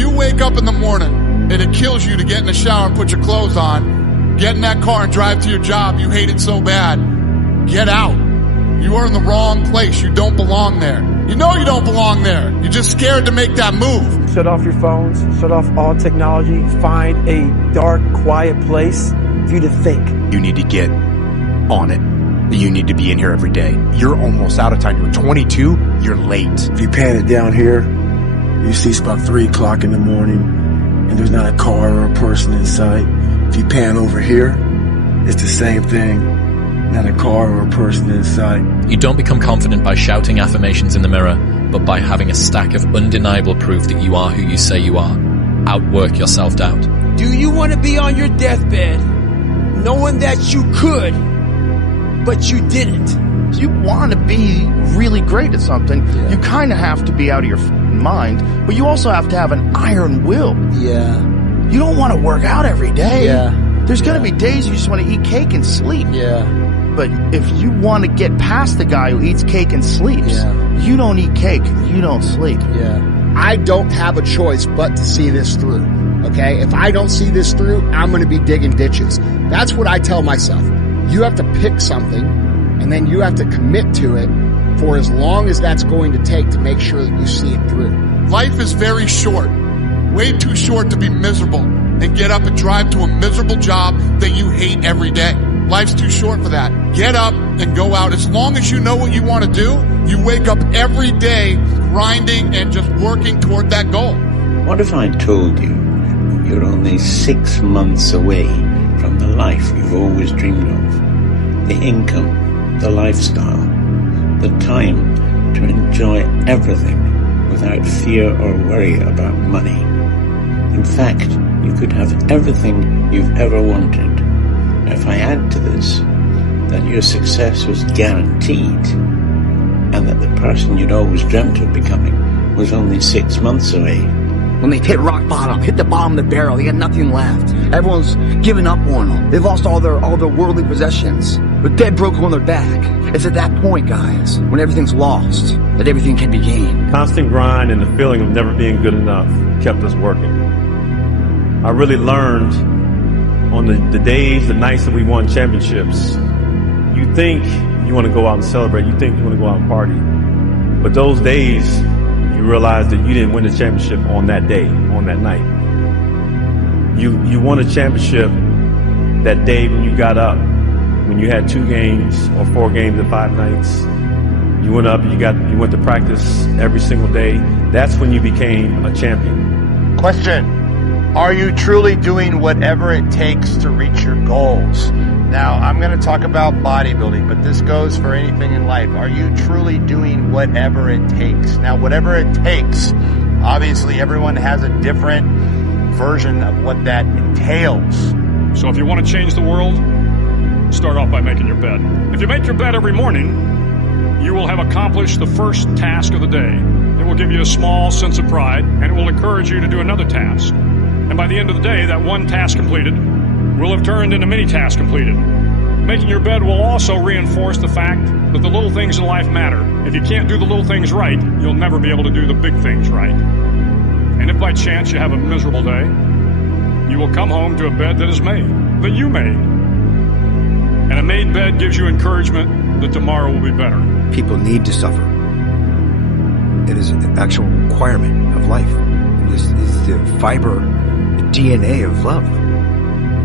you wake up in the morning and it kills you to get in the shower and put your clothes on, get in that car and drive to your job, you hate it so bad, get out. You are in the wrong place. You don't belong there. You know you don't belong there. You're just scared to make that move. Shut off your phones, shut off all technology, find a dark, quiet place for you to think. You need to get on it. You need to be in here every day. You're almost out of time. You're 22, you're late. If you pan it down here, you see it's about 3 o'clock in the morning and there's not a car or a person in sight. If you pan over here, it's the same thing. Not a car or a person in sight. You don't become confident by shouting affirmations in the mirror, but by having a stack of undeniable proof that you are who you say you are. Outwork your self-doubt. Do you want to be on your deathbed knowing that you could, but you didn't? If you want to be really great at something, you kind of have to be out of your mind, but you also have to have an iron will. Yeah. You don't want to work out every day. Yeah. There's going to be days you just want to eat cake and sleep. Yeah. But if you want to get past the guy who eats cake and sleeps, you don't eat cake, you don't sleep. Yeah. I don't have a choice but to see this through, okay? If I don't see this through, I'm going to be digging ditches. That's what I tell myself. You have to pick something, and then you have to commit to it for as long as that's going to take to make sure that you see it through. Life is very short, way too short to be miserable and get up and drive to a miserable job that you hate every day. Life's too short for that. Get up and go out. As long as you know what you want to do, you wake up every day grinding and just working toward that goal. What if I told you you're only 6 months away from the life you've always dreamed of? The income, the lifestyle, the time to enjoy everything without fear or worry about money. In fact, you could have everything you've ever wanted. If I add to this that your success was guaranteed and that the person you'd always dreamt of becoming was only 6 months away. When they've hit rock bottom, hit the bottom of the barrel, they got nothing left. Everyone's given up on them. They've lost all their worldly possessions. They're dead broke on their back. It's at that point, guys, when everything's lost, that everything can be gained. Constant grind and the feeling of never being good enough kept us working. I really learned on the days, the nights that we won championships, you think you want to go out and celebrate, you think you want to go out and party. But those days, you realize that you didn't win the championship on that day, on that night. You won a championship that day when you got up, when you had 2 games or 4 games in 5 nights. You went up, you went to practice every single day. That's when you became a champion. Question. Are you truly doing whatever it takes to reach your goals? Now, I'm going to talk about bodybuilding, but this goes for anything in life. Are you truly doing whatever it takes? Now, whatever it takes, obviously everyone has a different version of what that entails. So if you want to change the world, start off by making your bed. If you make your bed every morning, you will have accomplished the first task of the day. It will give you a small sense of pride, and it will encourage you to do another task. And by the end of the day, that one task completed will have turned into many tasks completed. Making your bed will also reinforce the fact that the little things in life matter. If you can't do the little things right, you'll never be able to do the big things right. And if by chance you have a miserable day, you will come home to a bed that is made, that you made. And a made bed gives you encouragement that tomorrow will be better. People need to suffer. It is an actual requirement of life. It is the fiber, the DNA of love.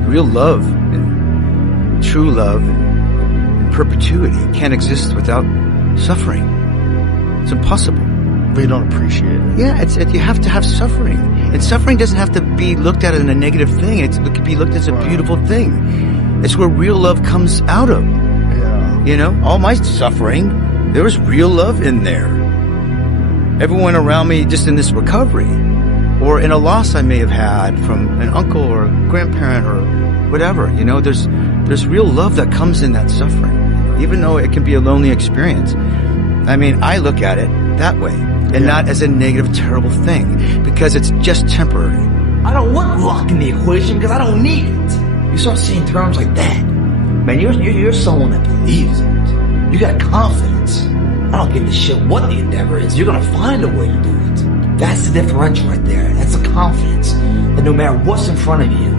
Real love and true love and perpetuity can't exist without suffering. It's impossible. We don't appreciate it. Yeah, you have to have suffering. And suffering doesn't have to be looked at as a negative thing. It can be looked at as a beautiful thing. It's where real love comes out of. Yeah. You know, all my suffering, there was real love in there. Everyone around me just in this recovery, or in a loss I may have had from an uncle or a grandparent or whatever, you know, there's real love that comes in that suffering, even though it can be a lonely experience. I mean, I look at it that way and not as a negative, terrible thing, because it's just temporary. I don't want luck in the equation because I don't need it. You start seeing terms like that, man, you're someone that believes it. You got confidence. I don't give a shit what the endeavor is. You're gonna find a way to do it. That's the differential right there. That's a confidence. no matter what's in front of you.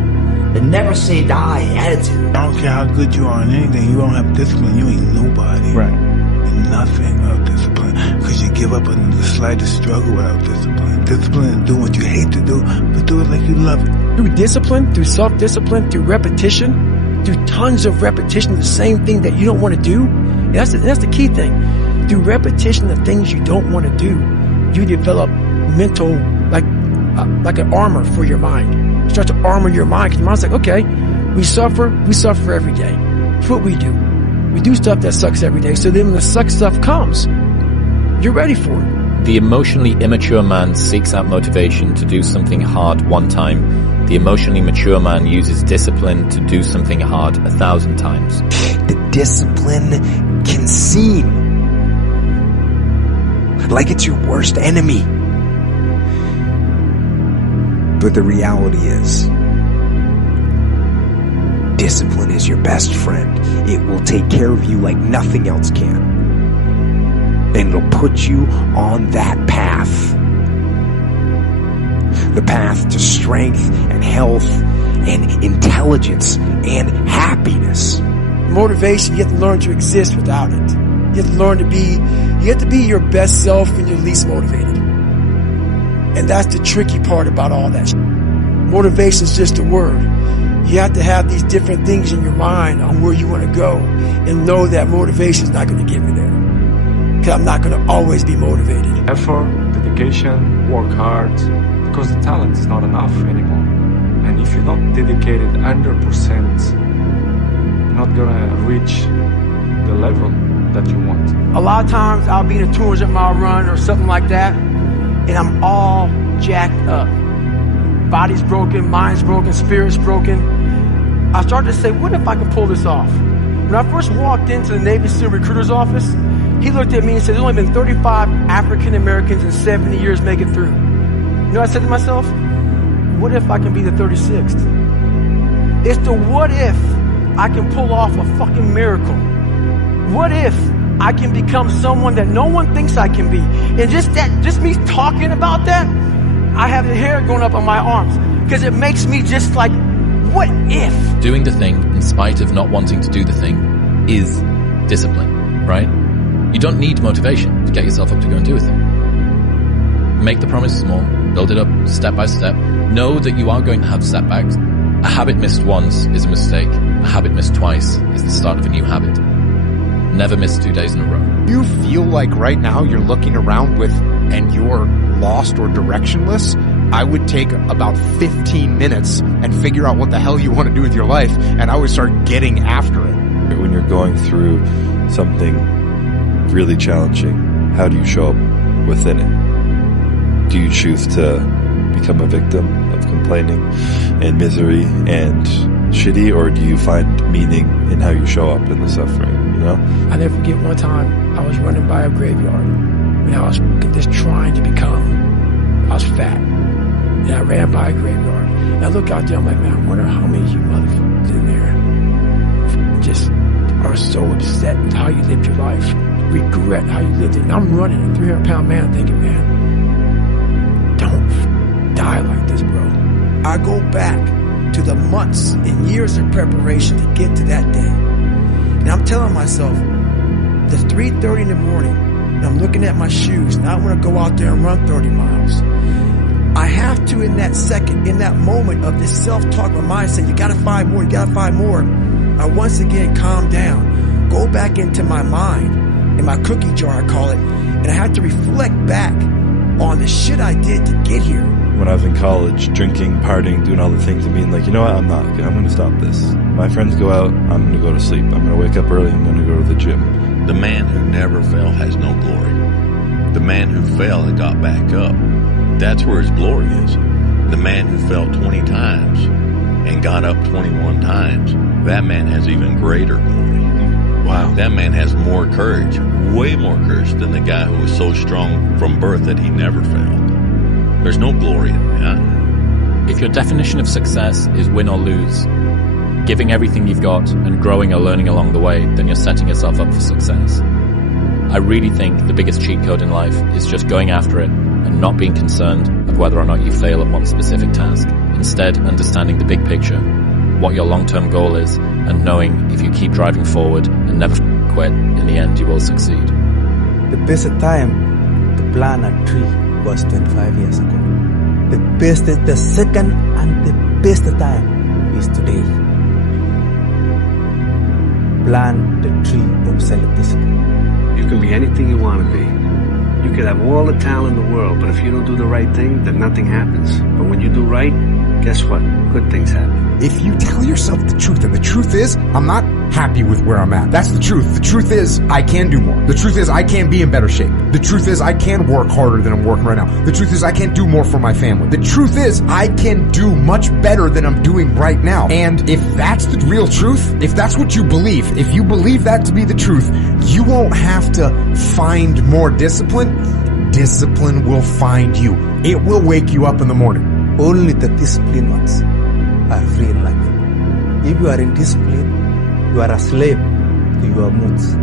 The never say die attitude. I don't care how good you are in anything, you don't have discipline, you ain't nobody. Right. You're nothing without discipline. Because you give up on the slightest struggle without discipline. Discipline is doing what you hate to do, but do it like you love it. Through discipline, through self-discipline, through repetition, through tons of repetition of the same thing that you don't want to do. And that's the key thing. Through repetition of things you don't want to do, you develop mental, like an armor for your mind. You start to armor your mind, because your mind's like, okay, we suffer every day. That's what we do. We do stuff that sucks every day, so then when the suck stuff comes, you're ready for it. The emotionally immature man seeks out motivation to do something hard one time. The emotionally mature man uses discipline to do something hard 1,000 times. The discipline can seem like it's your worst enemy. But the reality is, discipline is your best friend. It will take care of you like nothing else can. And it'll put you on that path. The path to strength and health and intelligence and happiness. Motivation, you have to learn to exist without it. You have to learn to be your best self when you're least motivated. And that's the tricky part about all that shit. Motivation is just a word. You have to have these different things in your mind on where you want to go and know that motivation is not going to get me there. Because I'm not going to always be motivated. Effort, dedication, work hard, because the talent is not enough anymore. And if you're not dedicated 100%, you're not going to reach the level that you want. A lot of times I'll be in a 200-mile run or something like that, and I'm all jacked up. Body's broken, mind's broken, spirit's broken. I started to say, what if I can pull this off? When I first walked into the Navy SEAL recruiter's office, he looked at me and said, there's only been 35 African Americans in 70 years make it through. You know what I said to myself? What if I can be the 36th? It's the what if I can pull off a fucking miracle. What if I can become someone that no one thinks I can be? And just me talking about that, I have the hair going up on my arms, because it makes me just like, what if? Doing the thing in spite of not wanting to do the thing is discipline, right? You don't need motivation to get yourself up to go and do a thing. Make the promise small, build it up step by step. Know that you are going to have setbacks. A habit missed once is a mistake. A habit missed twice is the start of a new habit. Never miss 2 days in a row. You feel like right now you're looking around and you're lost or directionless, I would take about 15 minutes and figure out what the hell you want to do with your life, and I would start getting after it. When you're going through something really challenging, how do you show up within it? Do you choose to become a victim of complaining and misery and shitty, or do you find meaning in how you show up in the suffering, you know? I never forget one time I was running by a graveyard, and I was just trying to I was fat, and I ran by a graveyard, and I look out there, I'm like, man, I wonder how many of you motherfuckers in there just are so upset with how you lived your life, regret how you lived it. And I'm running a 300-pound man thinking, man, don't die like this, bro. I go back to the months and years of preparation to get to that day. And I'm telling myself, the 3:30 in the morning, and I'm looking at my shoes, and I want to go out there and run 30 miles. I have to, in that second, in that moment of this self-talk, my mind saying, you gotta find more, you gotta find more. I once again calm down, go back into my mind, in my cookie jar, I call it, and I have to reflect back on the shit I did to get here. When I was in college, drinking, partying, doing all the things, and being like, you know what, I'm going to stop this. My friends go out, I'm going to go to sleep. I'm going to wake up early, I'm going to go to the gym. The man who never fell has no glory. The man who fell and got back up, that's where his glory is. The man who fell 20 times and got up 21 times, that man has even greater glory. Wow. That man has more courage, way more courage than the guy who was so strong from birth that he never failed. There's no glory in that. If your definition of success is win or lose, giving everything you've got and growing or learning along the way, then you're setting yourself up for success. I really think the biggest cheat code in life is just going after it and not being concerned about of whether or not you fail at one specific task. Instead, understanding the big picture, what your long-term goal is, and knowing if you keep driving forward and never quit, in the end you will succeed. The best time to plant a tree was 25 years ago. The second and the best time is today. Plant the tree of self-discipline. You can be anything you want to be. You could have all the talent in the world, but if you don't do the right thing, then nothing happens. But when you do right, guess what? Good things happen. If you tell yourself the truth, and the truth is, I'm not happy with where I'm at. That's the truth. The truth is, I can do more. The truth is, I can be in better shape. The truth is, I can work harder than I'm working right now. The truth is, I can do more for my family. The truth is, I can do much better than I'm doing right now. And if that's the real truth, if that's what you believe, if you believe that to be the truth, you won't have to find more discipline. Discipline will find you. It will wake you up in the morning. Only the disciplined ones are free in life. If you are in discipline, you are a slave to your moods.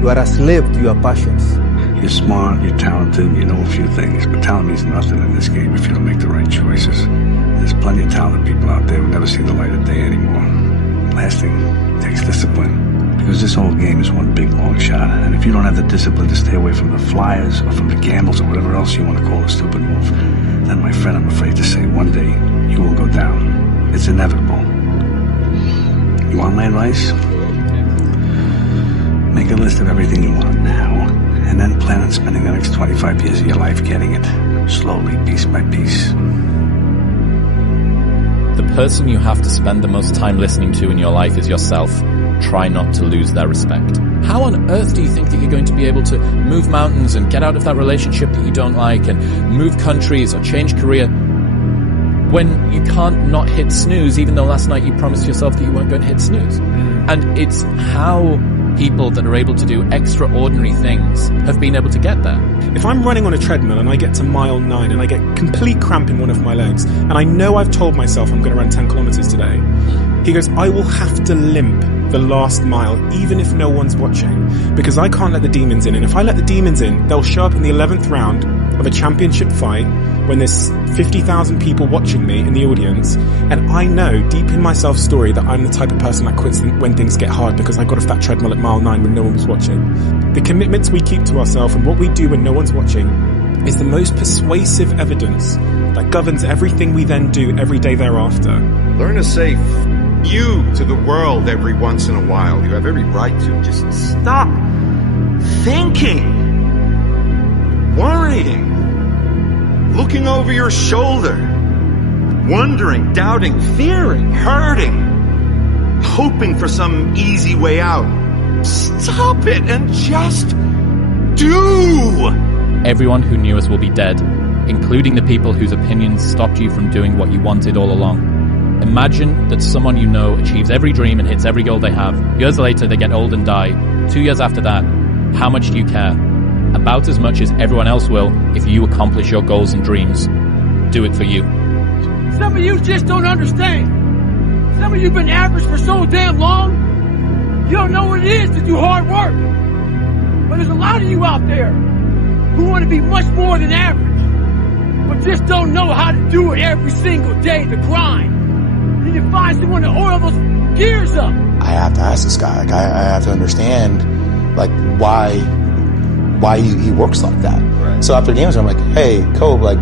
You are a slave to your passions. You're smart, you're talented, you know a few things, but talent means nothing in this game if you don't make the right choices. There's plenty of talented people out there who never see the light of day anymore. Last thing, it takes discipline. Because this whole game is one big long shot, and if you don't have the discipline to stay away from the flyers or from the gambles or whatever else you want to call a stupid move, then my friend, I'm afraid to say one day you will go down. It's inevitable. You want my advice? Make a list of everything you want now, and then plan on spending the next 25 years of your life getting it, slowly, piece by piece. The person you have to spend the most time listening to in your life is yourself. Try not to lose their respect. How on earth do you think that you're going to be able to move mountains and get out of that relationship that you don't like and move countries or change career when you can't not hit snooze, even though last night you promised yourself that you weren't going to hit snooze? And it's how people that are able to do extraordinary things have been able to get there. If I'm running on a treadmill and I get to mile 9 and I get complete cramp in one of my legs, and I know I've told myself I'm going to run 10 kilometers today, he goes, I will have to limp the last mile, even if no one's watching, because I can't let the demons in. And if I let the demons in, they'll show up in the 11th round of a championship fight when there's 50,000 people watching me in the audience, and I know deep in my self-story that I'm the type of person that quits when things get hard because I got off that treadmill at mile 9 when no one was watching. The commitments we keep to ourselves and what we do when no one's watching is the most persuasive evidence that governs everything we then do every day thereafter. Learn to say you to the world every once in a while. You have every right to. Just stop thinking, worrying, looking over your shoulder, wondering, doubting, fearing, hurting, hoping for some easy way out. Stop it and just do. Everyone who knew us will be dead, including the people whose opinions stopped you from doing what you wanted all along. Imagine that someone you know achieves every dream and hits every goal they have. Years later, they get old and die. 2 years after that, how much do you care? About as much as everyone else will if you accomplish your goals and dreams. Do it for you. Some of you just don't understand. Some of you have been average for so damn long, you don't know what it is to do hard work. But there's a lot of you out there who want to be much more than average, but just don't know how to do it every single day, the grind. You need to find someone to oil those gears up. I have to ask this guy. Like, I have to understand, like, why he works like that. Right. So after games, I'm like, hey, Kobe, like,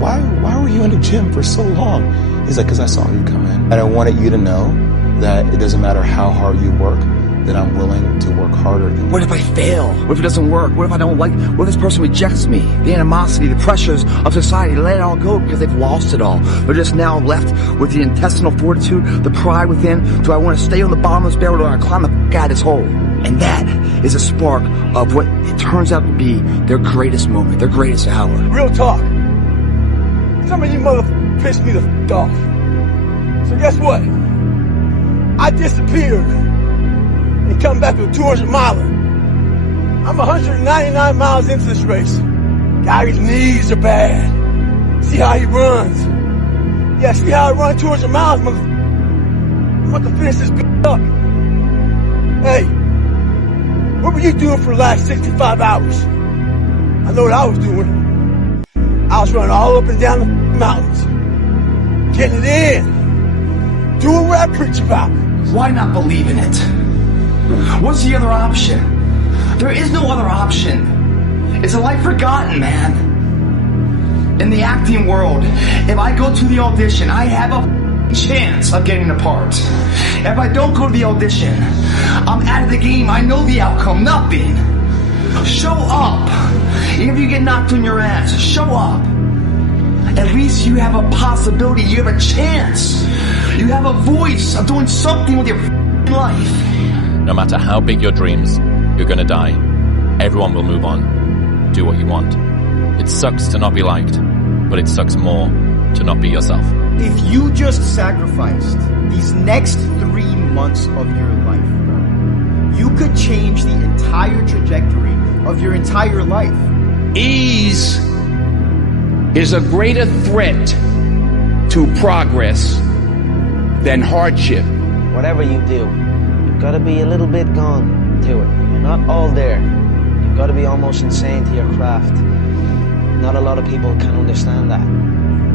why were you in the gym for so long? He's like, because I saw you come in. And I wanted you to know that it doesn't matter how hard you work, that I'm willing to work harder than you. What if I fail? What if it doesn't work? What if I don't like, what if this person rejects me? The animosity, the pressures of society, let it all go because they've lost it all. They're just now left with the intestinal fortitude, the pride within. Do I want to stay on the bottom of this barrel or do I want to climb the f*** out of this hole? And that is a spark of what it turns out to be their greatest moment, their greatest hour. Real talk. Some of you motherfuckers pissed me the f*** off. So guess what? I disappeared and come back with a 200-miler. I'm 199 miles into this race. Guy's knees are bad. See how he runs. Yeah, see how I run 200 miles, I'm about to finish this bitch up. Hey, what were you doing for the last 65 hours? I know what I was doing. I was running all up and down the mountains, getting it in, doing what I preach about. Why not believe in it? What's the other option? There is no other option. It's a life forgotten, man. In the acting world, if I go to the audition, I have a chance of getting the part. If I don't go to the audition, I'm out of the game. I know the outcome. Nothing. Show up. Even if you get knocked on your ass, show up. At least you have a possibility. You have a chance. You have a voice of doing something with your life. No matter how big your dreams, you're gonna die. Everyone will move on. Do what you want. It sucks to not be liked, but it sucks more to not be yourself. If you just sacrificed these next 3 months of your life, bro, you could change the entire trajectory of your entire life. Ease is a greater threat to progress than hardship. Whatever you do, you've got to be a little bit gone to it. You're not all there. You've got to be almost insane to your craft. Not a lot of people can understand that.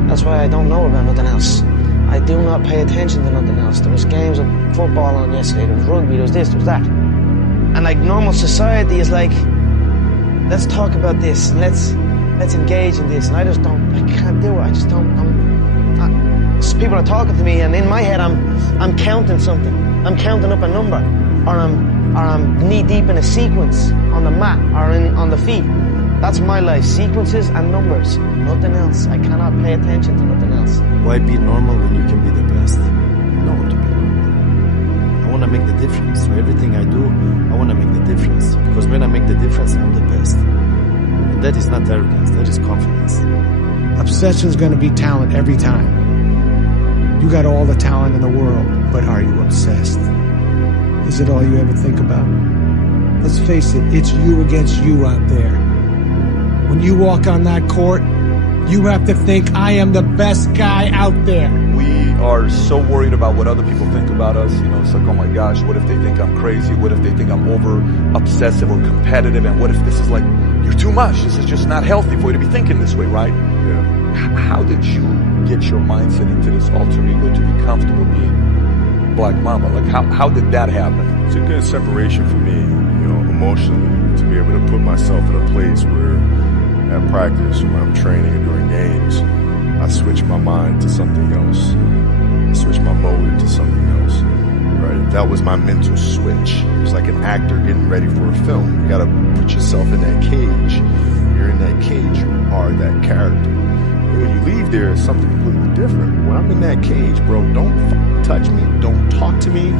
That's why I don't know about nothing else. I do not pay attention to nothing else. There was games of football on yesterday, there was rugby, there was this, there was that. And like normal society is like, let's talk about this, and let's engage in this. And I can't do it. I just don't. People are talking to me, and in my head, I'm counting something. I'm counting up a number, or I'm knee deep in a sequence on the mat or on the feet. That's my life: sequences and numbers. Nothing else. I cannot pay attention to nothing else. Why be normal when you can be the best? I don't want to be normal. I want to make the difference. So everything I do, I want to make the difference. Because when I make the difference, I'm the best. And that is not arrogance. That is confidence. Obsession is going to be talent every time. You got all the talent in the world, but are you obsessed? Is it all you ever think about? Let's face it, it's you against you out there. When you walk on that court, you have to think, I am the best guy out there. We are so worried about what other people think about us. You know, it's like, oh my gosh, what if they think I'm crazy? What if they think I'm over obsessive or competitive? And what if this is like, you're too much? This is just not healthy for you to be thinking this way, right? Yeah. How did you get your mindset into this alter ego to be comfortable being Black Mamba? Like, how did that happen? It's a good separation for me, you know, emotionally, to be able to put myself in a place where at practice, when I'm training and during games, I switch my mind to something else. I switch my mode into something else, right? That was my mental switch. It's like an actor getting ready for a film. You gotta put yourself in that cage. When you're in that cage, you are that character. And when you leave there, it's something completely different. When I'm in that cage, bro, don't touch me. Don't talk to me.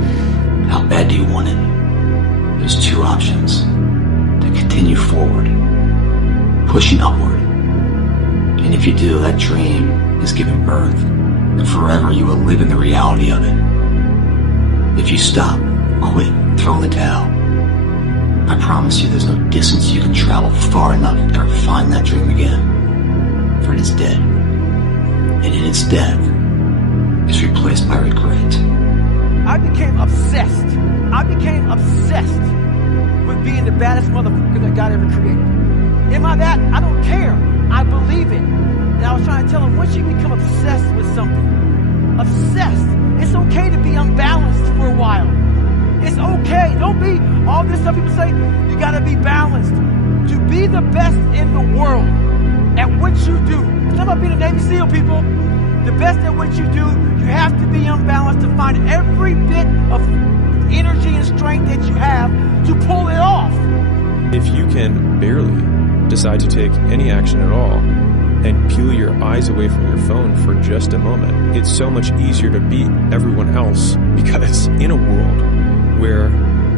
How bad do you want it? There's two options. To continue forward, pushing upward. And if you do, that dream is given birth, and forever you will live in the reality of it. If you stop, quit, throw in the towel, I promise you there's no distance you can travel far enough to ever find that dream again. For it is dead. And in its death, is replaced by regret. I became obsessed. With being the baddest motherfucker that God ever created. Am I that? I don't care. I believe it. And I was trying to tell him, once you become obsessed with something, it's okay to be unbalanced for a while. It's okay. Don't be all this stuff people say, you gotta be balanced. To be the best in the world at what you do. It's not about being a Navy SEAL, people. The best at what you do, you have to be unbalanced to find every bit of energy and strength that you have to pull it off. If you can barely decide to take any action at all and peel your eyes away from your phone for just a moment, it's so much easier to beat everyone else, because in a world where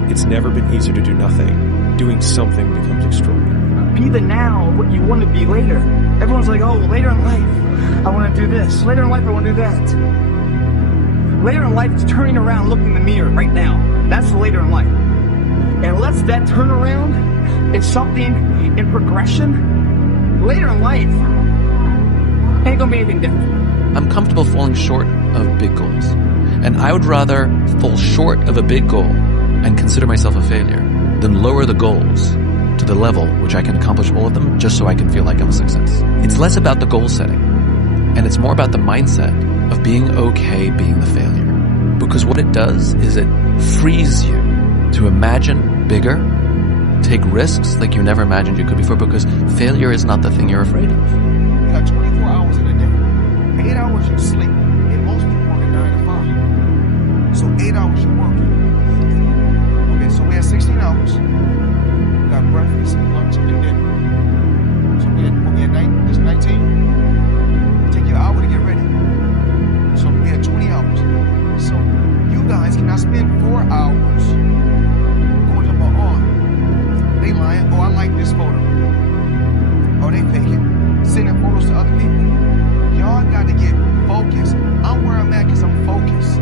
it's never been easier to do nothing, doing something becomes extraordinary. Be the now of what you want to be later. Everyone's like, oh, later in life, I want to do this. Later in life, I want to do that. Later in life is turning around, looking in the mirror right now. That's later in life. And unless that turnaround is something in progression, later in life ain't gonna be anything different. I'm comfortable falling short of big goals. And I would rather fall short of a big goal and consider myself a failure than lower the goals to the level which I can accomplish all of them just so I can feel like I'm a success. It's less about the goal setting, and it's more about the mindset of being okay being the failure. Because what it does is it frees you to imagine bigger, take risks like you never imagined you could before, because failure is not the thing you're afraid of. You got 24 hours in a day. 8 hours you sleep, and most people work 9 to 5. So 8 hours you're working.